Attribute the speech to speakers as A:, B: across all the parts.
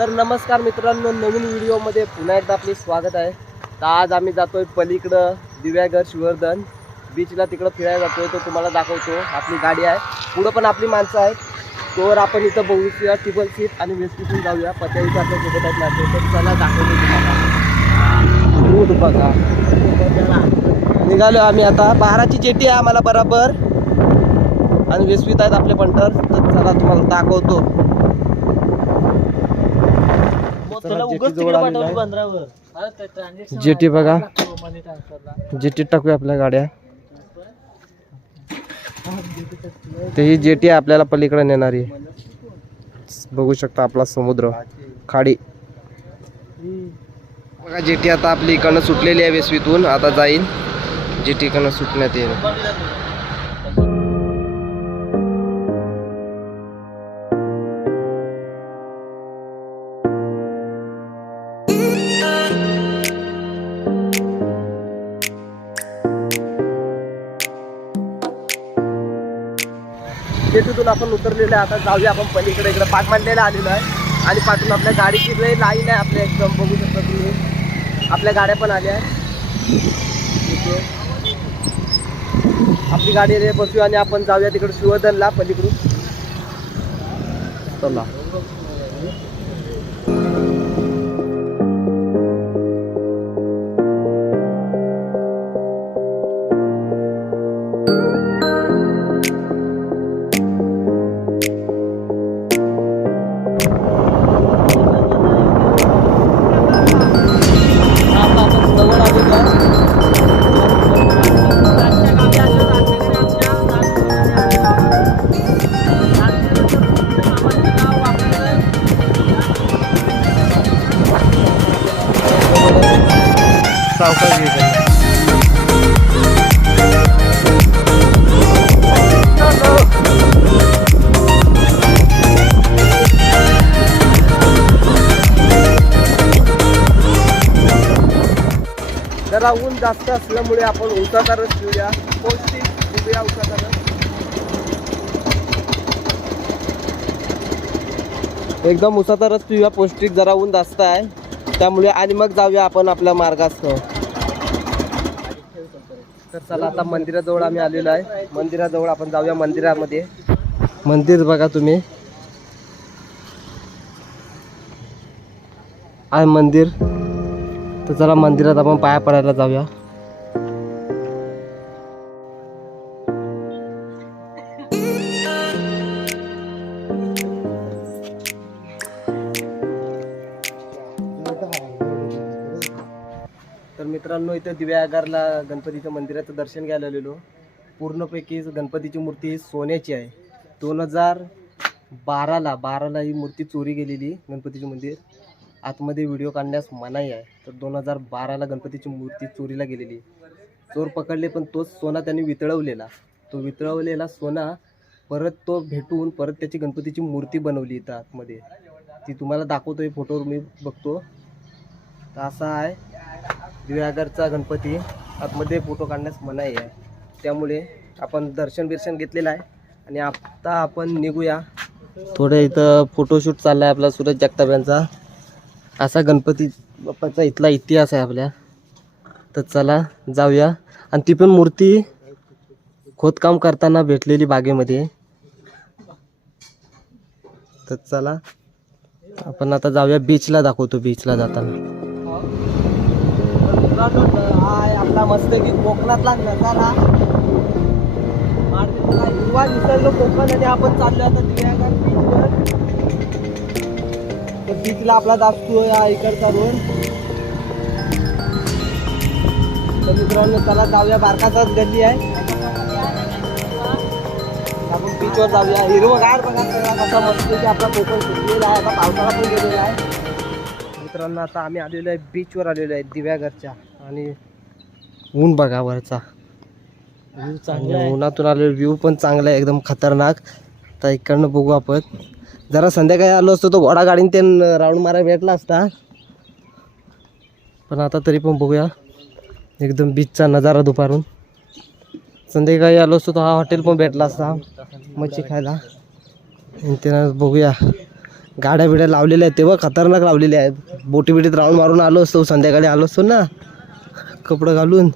A: तर नमस्कार मित्रांनो नवीन व्हिडिओमध्ये पुन्हा एकदा आपले स्वागत आहे. तर आज आम्ही जातोय पलीकडं दिव्यागर शिवर्धन. बीचला तिकडं फिरायला जातोय तो तुम्हाला दाखवतो. आपली गाडी आहे. पुढं पण आपली माणसं आहेत. तोवर आपण इथं बघूया टिबल सीट आणि वेस्टीतून जाऊया. पत्याईचं आपल्यासोबत आहेत नाते तर चला दाखवतो तुम्हाला. रूट बघा. निघालो आम्ही आता. बाराची जेटी आहे आम्हाला बरोबर. आणि वेस्वीत आहेत आपले पंटर. तर चला तुम्हाला दाखवतो. जेटी आहे. जेटी बघा. जेटी टाकूया आपल्या गाड्या. ते ही जेटी आहे आपल्याला पलीकडे नेणारी बघू शकता आपला समुद्र. खाडी. बघा जेटी आता आपली इकडनं सुटलेली आहे वेसवीतून. आता जाईल जेटी इकडनं सुटण्यात येईल. जेटीतून आपण उतरलेलं आहे. आता जाऊया आपण पलीकडे. इकडे पाठ मांडलेला आलेलो आहे. आणि पाठून आपल्या गाडीची लई लाईन आहे आपल्या एकदम. बघू शकता तुम्ही. आपल्या गाड्या पण आल्या आहेत. आपली गाडी बसूया आणि आपण जाऊया तिकडे शिवधनला पलीकडून. चला. जरा ऊन जास्त असल्यामुळे आपण उसाचा रस पिऊया पौष्टिक पिऊया उसाचा रस एकदम उसाचा रस पिऊया पौष्टिक जरा ऊन जास्त आहे. त्यामुळे आणि मग जाऊया आपण आपल्या मार्गासह तर चला आता मंदिराजवळ आम्ही आलेलो आहे. मंदिराजवळ आपण जाऊया मंदिरामध्ये. मंदिर बघा तुम्ही. आहे मंदिर. तर चला मंदिरात आपण पाया पडायला जाऊया. तर मित्रांनो इथं दिव्या आगारला गणपतीच्या मंदिराचं दर्शन घ्यायला आलेलो. पूर्णपैकी गणपतीची मूर्ती ही सोन्याची आहे. दोन हजार बाराला बाराला ही मूर्ती चोरी गेलेली गणपतीची मंदिर. आतमध्ये व्हिडिओ काढण्यास मनाई आहे. तर दोन हजार बाराला गणपतीची मूर्ती चोरीला गेलेली. चोर पकडले पण तोच सोना त्यांनी वितळवलेला. तो वितळवलेला सोना परत तो भेटून परत त्याची गणपतीची मूर्ती बनवली इथं आतमध्ये. ती तुम्हाला दाखवतो आहे फोटोवर मी बघतो. तर असा आहे दिव्यागरचा गणपती. आतमध्ये फोटो काढण्यास मनाई आहे. त्यामुळे आपण दर्शन बिर्शन घेतलेलं आहे. आणि आता आपण निघूया. थोडं इथं फोटोशूट चालला आहे आपला सूरज जगताप यांचा. असा गणपती बाप्पाचा इथला इतिहास आहे आपल्या. तर चला जाऊया. आणि ती पण मूर्ती खोदकाम करताना भेटलेली बागेमध्ये. तर चला आपण आता जाऊया बीचला दाखवतो बीचला जाताना. हाय आपला मस्त की कोकणातला नजारा हिरवा विसरलो कोकण आणि आपण चाललो आता. दिव्यागर बीचवर तर बीचला आपला दाखतो या इकडचा रोड तर मित्रांनो चला जाऊया बारकाचाच गल्ली आहे. आपण बीचवर जाऊया. हिरवगार बघा सगळा कसा मस्त की आपला कोकण सुटलेला आहे. आता पावसाळा पण गेलेला आहे. मित्रांनो आता आम्ही आलेलो आहे बीचवर आलेलो आहे दिव्यागरच्या आणि ऊन बघा वरचा. आणि उन्हातून आलेलो व्ह्यू पण चांगला आहे एकदम खतरनाक. आता इकडनं बघू आपण. जरा संध्याकाळी आलो असतो तो घोडा गाडीन ते राऊंड मारायला भेटला असता. पण आता तरी पण बघूया. एकदम बीचचा नजारा दुपारून. संध्याकाळी आलो असतो तो हा हॉटेल पण भेटला असता मच्छी खायला. आणि त्यानं बघूया. गाड्या बिड्या लावलेल्या आहेत तेव्हा खतरनाक लावलेल्या आहेत. बोटी बिटीत राऊंड मारून आलो असतो संध्याकाळी आलो असतो ना. कपडं घालून.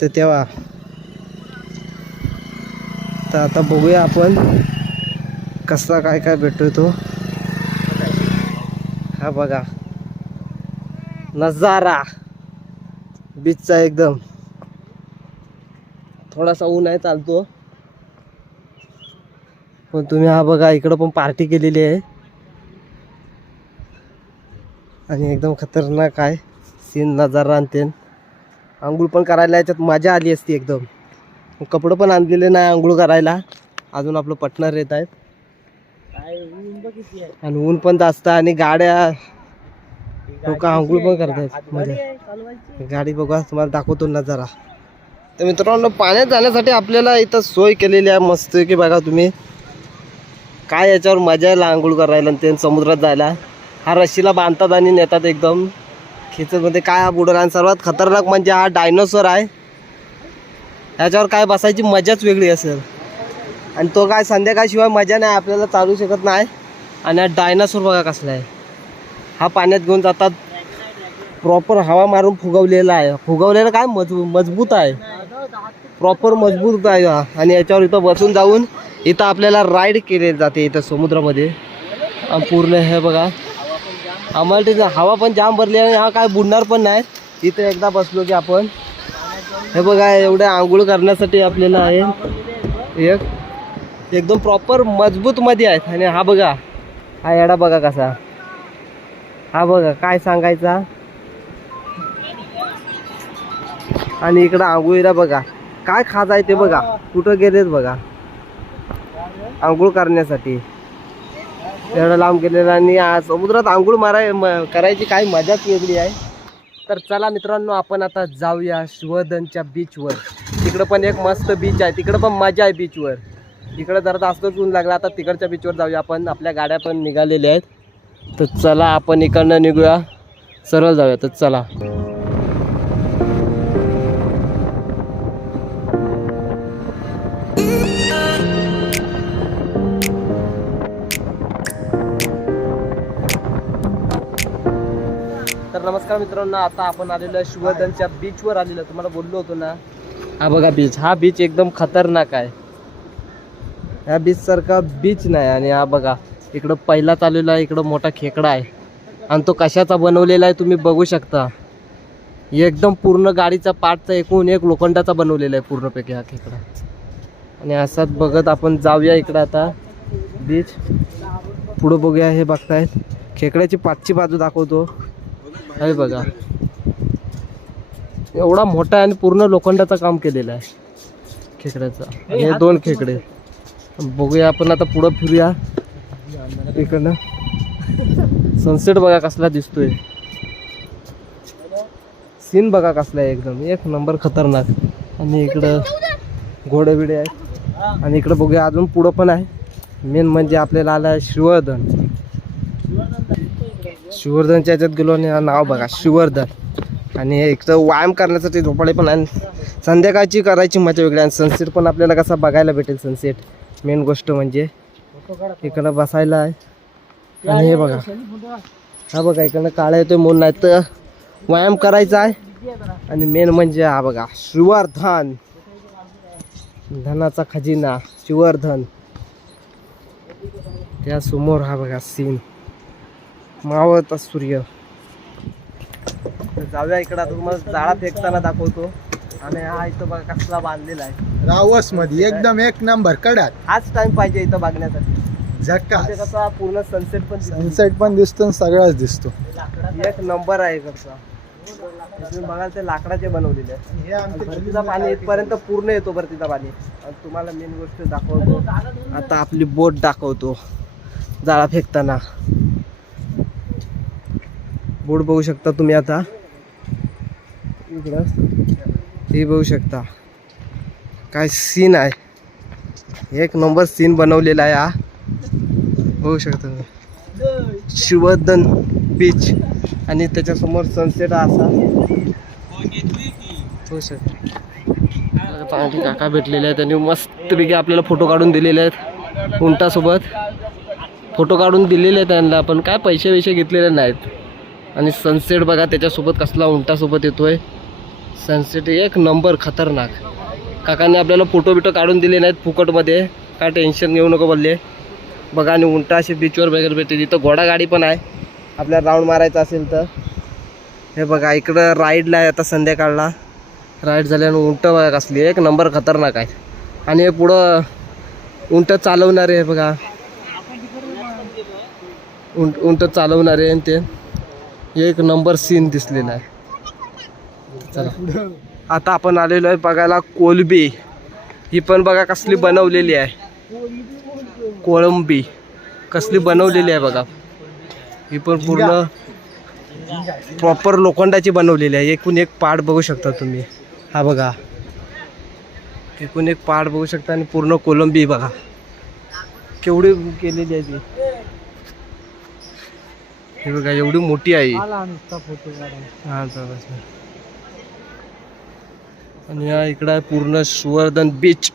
A: तर तेव्हा. तर आता बघूया आपण. कसा काय काय भेटतोय तो? हा बघा. नजारा. बीचचा एकदम. थोडासा ऊन आहे चालतो. पण तुम्ही हा बघा इकडं पण पार्टी केलेली आहे. आणि एकदम खतरनाक आहे. सीन नजारा आणते आंघोळ पण करायला याच्यात मजा आली असती एकदम. कपडं पण आणलेले नाही आंघोळ करायला. अजून आपलं पटणार येत आहेत. आणि ऊन पण जास्त आणि गाड्या लोक आंघोळ पण करतायत मजा. गाडी बघा तुम्हाला दाखवतो ना जरा. तर मित्रांनो पाण्यात जाण्यासाठी आपल्याला इथं सोय केलेली आहे मस्त की बघा तुम्ही. काय याच्यावर मजा आहे आंघोळ करायला आणि ते समुद्रात जायला. हा रस्सीला बांधतात आणि नेतात एकदम. खेचत मध्ये काय हा बुडल आणि सर्वात खतरनाक म्हणजे हा डायनोसॉर आहे. ह्याच्यावर काय बसायची मजाच वेगळी असेल. आणि तो काय संध्याकाळशिवाय मजा नाही आपल्याला चालू शकत नाही. आणि हा डायनासोर बघा कसला आहे. हा पाण्यात घेऊन जातात. प्रॉपर हवा मारून फुगवलेला आहे. फुगवलेला काय? मजबू मजबूत आहे. प्रॉपर मजबूत आहे हा. आणि याच्यावर इथं बसून जाऊन इथं आपल्याला राईड केले जाते इथं समुद्रामध्ये. पूर्ण हे बघा. आम्हाला तिथं हवा पण जाम भरली आहे आणि हा काय बुडणार पण नाही. इथं एकदा बसलो की आपण. हे बघा एवढं आंघोळ करण्यासाठी आपल्याला आहे. एक. एकदम प्रॉपर मजबूतमध्ये आहेत. आणि हा बघा हा येडा बघा कसा. हा बघा काय सांगायचा? आणि इकडं आंघोळीला बघा काय खाज आहे ते बघा. कुठं गेलेत बघा. आंघोळ करण्यासाठी. एवढं लांब गेलेलं आणि समुद्रात आंघोळ माराय म- करायची काय मजाच वेगळी आहे. तर चला मित्रांनो आपण आता जाऊया शिवदनच्या बीचवर तिकडं पण एक मस्त बीच आहे. तिकडं पण मजा आहे बीचवर इकडं जरा जास्तच ऊन लागला. आता तिकडच्या बीचवर जाऊया आपण. आपल्या गाड्या पण निघालेल्या आहेत. तर चला आपण इकडनं निघूया. सरळ जाऊया. तर चला. तर नमस्कार मित्रांनो आता आपण आलेलो आहे शिवधनच्या बीचवर आलेलो. तुम्हाला बोललो होतो ना. हा बघा बीच हा बीच एकदम खतरनाक आहे. ह्या बीच सारखा बीच नाही आणि हा बघा इकडं पहिला चाललेला आहे इकडं मोठा खेकडा आहे. आणि तो कशाचा बनवलेला आहे तुम्ही बघू शकता. एकदम पूर्ण गाडीचा पार्टचा एकूण एक लोखंडाचा बनवलेला आहे पूर्णपैकी हा खेकडा. आणि असाच बघत आपण जाऊया इकडं आता बीच पुढं बघूया हे बघतायत. खेकड्याची पाचची बाजू दाखवतो. हे बघा. एवढा मोठा आहे आणि पूर्ण लोखंडाचं काम केलेलं आहे खेकड्याचा. आणि हे दोन खेकडे. बघूया आपण आता पुढं फिरूया. इकडनं. सनसेट बघा कसला दिसतोय. सीन बघा कसला आहे एकदम. एक नंबर खतरनाक. आणि इकडं घोडे बिडे आहेत. आणि इकडं बघूया अजून पुढं पण आहे. मेन म्हणजे आपल्याला आलं आहे शिवर्धन. शिवर्धनच्या याच्यात गेलो आणि नाव बघा शिवर्धन. आणि एक तर व्यायाम करण्यासाठी झोपाळे पण आणि संध्याकाळची करायची मजा वेगळी आणि सनसेट पण आपल्याला कसा बघायला भेटेल सनसेट मेन गोष्ट म्हणजे इकडं बसायला आहे. आणि हे बघा. हा बघा इकडनं काळा येतोय म्हणून नाही तर व्यायाम करायचा आहे. आणि मेन म्हणजे हा बघा शिवर्धन. धनाचा खजिना शिवर्धन. त्या समोर हा बघा सीन मावळता सूर्य. जाऊया इकडं तुम्हाला जाळा फेकताना दाखवतो. आणि हा इथं बघा कसला बांधलेला आहे.
B: रावसमध्ये एकदम एक नंबर कडक
A: हाच टाइम पाहिजे इथं बघण्यासाठी.
B: झक्का
A: ते कसा पूर्ण सनसेट पण दिसतो.
B: सनसेट पण दिसतो आणि सगळाच दिसतो.
A: एक नंबर आहे कसं. तुम्ही बघाल ते लाकडाचे बनवलेले आहे
B: हे
A: भरतीचा पाणी इथपर्यंत पूर्ण येतो भरतीचा पाणी. आणि तुम्हाला मेन गोष्ट दाखवतो. आता आपली बोट दाखवतो. जाळा फेकताना. बोट बघू शकता तुम्ही आता. इकडं. हे बघू शकता. काय सीन आहे. एक नंबर सीन बनवलेला आहे हा. बघू शकता तुम्ही. शिवर्धन बीच आणि त्याच्यासमोर सनसेट असा. होऊ शकतो. चांगली काका भेटलेले आहेत त्यांनी मस्तपैकी आपल्याला फोटो काढून दिलेले आहेत. उंटासोबत. फोटो काढून दिलेले आहेत त्यांना पण काय पैसे वैसे घेतलेले नाहीत. आणि सनसेट बघा त्याच्यासोबत कसला उंटासोबत येतोय. सनसेट एक नंबर खतरनाक. काकांनी आपल्याला फोटो बिटो काढून दिले नाहीत फुकटमध्ये. काय टेन्शन घेऊ नको बोलले. बघा आणि उंटा अशी बीचवर वगैरे भेटते तिथं घोडागाडी पण आहे. आपल्याला राऊंड मारायचा असेल तर. हे बघा इकडं राईडला आहे आता संध्याकाळला. राईड झाल्यानं उंट बघा कसली. एक नंबर खतरनाक आहे. आणि हे पुढं उंट चालवणारे आहे बघा. उंट उंट चालवणारे आणि ते. एक नंबर सीन दिसलेला आहे. चला. आता आपण आलेलो आहे बघायला कोलबी. ही पण बघा कसली बनवलेली आहे. कोळंबी. कसली बनवलेली आहे बघा. ही पण पूर्ण प्रॉपर लोखंडाची बनवलेली आहे. एकूण एक पार्ट बघू शकता तुम्ही. हा बघा. एकूण एक पार्ट बघू शकता आणि पूर्ण कोलंबी बघा. केवढी केलेली आहे ती. हे बघा एवढी मोठी आहे हा. चालेल. आणि या इकडं आहे पूर्ण सुवर्धन बीच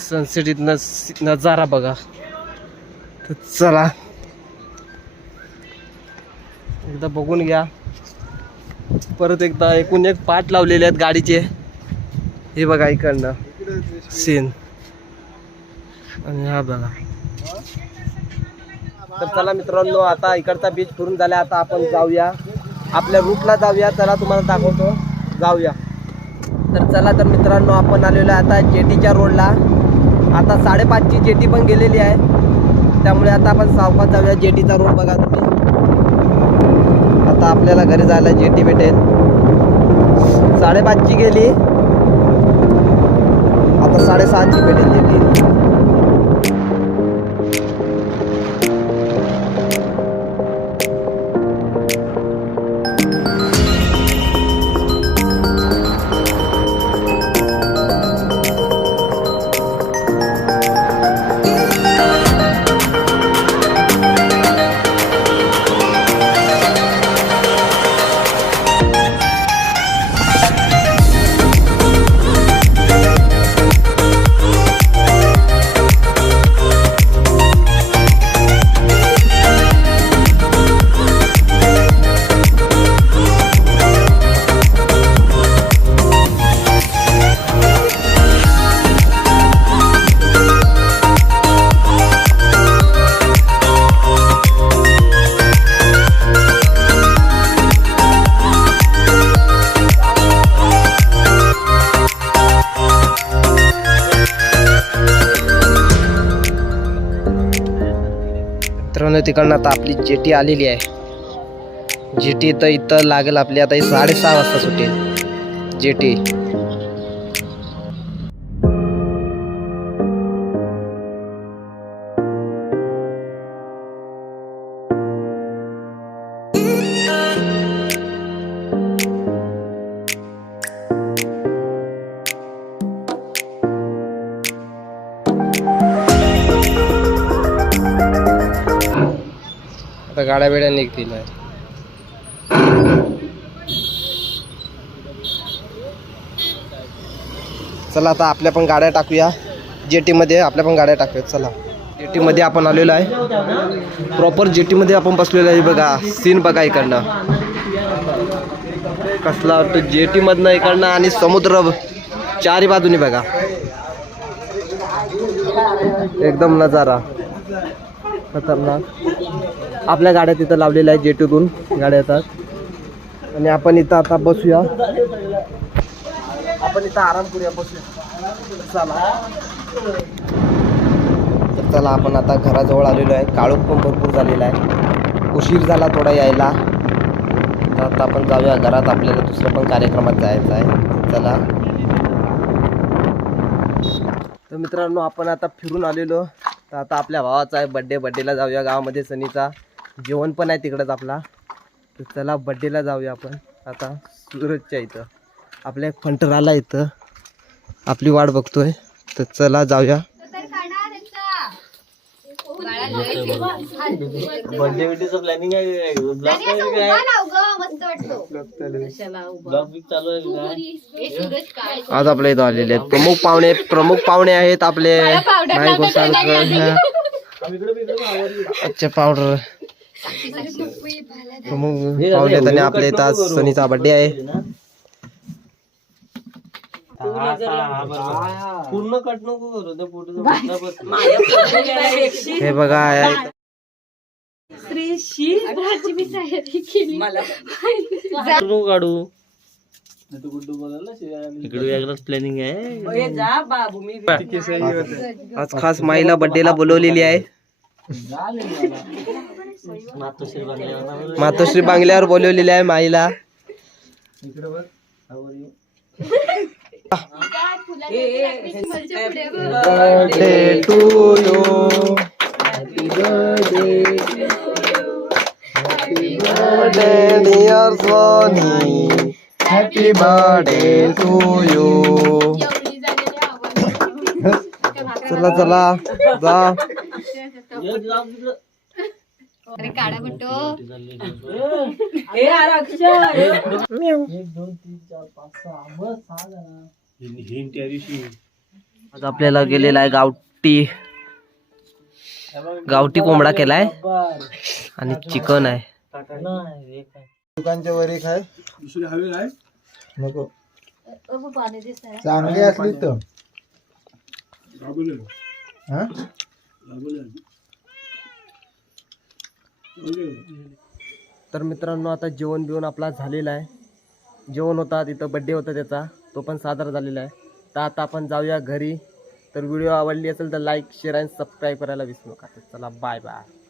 A: सनसेट इथनं नजारा बघा. तर चला. एकदा बघून घ्या. परत एकदा एकूण एक पाठ लावलेले आहेत गाडीचे. हे बघा इकडनं. सीन आणि हा बघा. तर चला मित्रांनो आता इकडचा बीच फिरून झाला. आता आपण जाऊया. आपल्या रूटला जाऊया. चला तुम्हाला दाखवतो. जाऊया. तर चला तर मित्रांनो आपण आलेलो आहे आता जेटीच्या रोडला. आता साडेपाचची जेटी पण गेलेली आहे. त्यामुळे आता आपण सावकाश जाऊया जेटीचा रोड बघा तुम्ही. आता आपल्याला घरी जायला जेटी भेटेल. साडेपाचची गेली. आता साडेसहाची भेटेल जेटी. तिकडनं आता आपली जेटी आलेली आहे. जेटी तर इथं लागेल आपली. आता साडेसहा वाजता सुटेल. जेटी. गाड्या बिड्या निघतील. चला आता आपल्या पण गाड्या टाकूया. जेटीमध्ये आपल्या पण गाड्या टाकूया चला. जेटीमध्ये आपण आलेलो आहे. प्रॉपर जेटीमध्ये आपण बसलेलो आहे बघा. सीन बघा इकडनं. कसला वाटतो? जेटीमधनं इकडनं आणि समुद्र चारी बाजूनी बघा. एकदम नजारा. खतरनाक. आपल्या गाड्या तिथं लावलेल्या आहेत जेटीतून गाड्या येतात. आणि आपण इथं आता बसूया. आपण इथं आराम करूया बसूया. चला. तर चला आपण आता घराजवळ आलेलो आहे. काळोख पण भरपूर झालेला आहे. उशीर झाला थोडा यायला. तर आता आपण जाऊया घरात. आपल्याला दुसऱ्या पण कार्यक्रमात जायचं आहे. चला. तर मित्रांनो आपण आता फिरून आलेलो. तर आता आपल्या भावाचा आहे. बड्डे बड्डेला जाऊया गावामध्ये सनीचा. जेवण पण आहे तिकडंच आपला. तर चला बड्डेला जाऊया आपण. आता सुरतच्या इथं. आपल्या फंटराला इथं. आपली वाट बघतोय. तर चला जाऊया. बर्थडे बिड्डेचं प्लॅनिंग आहे. आज आपल्या इथं आलेले आहेत. प्रमुख पाहुणे प्रमुख पाहुणे आहेत आपले. नाही अच्छा पावडर मग पाहुणे आणि आपल्या इथं आज सोनीचा बर्थडे आहे.
C: पूर्ण कट नको करू
A: हे
C: नको काढू? इकडे वेगळंच प्लॅनिंग आहे.
A: आज खास माईला बर्थडेला बोलवलेली आहे.
C: मातोश्री
A: बांगल्यावर बोलवलेली आहे माईला. Birthday. To you Soni happy birthday to you चला चला जा.
D: अरे काढा
A: आज आपल्याला गेलेला आहे गावठी. गावठी कोंबडा केलाय. आणि चिकन आहे.
B: दुकानच्या वर एक आहे. नको. चांगली असली तर. हा?
A: तर मित्रांनो आता जेवण बिवण आपला झालेला आहे. जेवण होता तिथं बड्डे होता त्याचा. तो पण साजरा झालेला आहे. तर आता आपण जाऊया घरी. तर व्हिडिओ आवडली असेल तर लाईक शेअर आणि सबस्क्राईब करायला विसरू नका. तर चला बाय बाय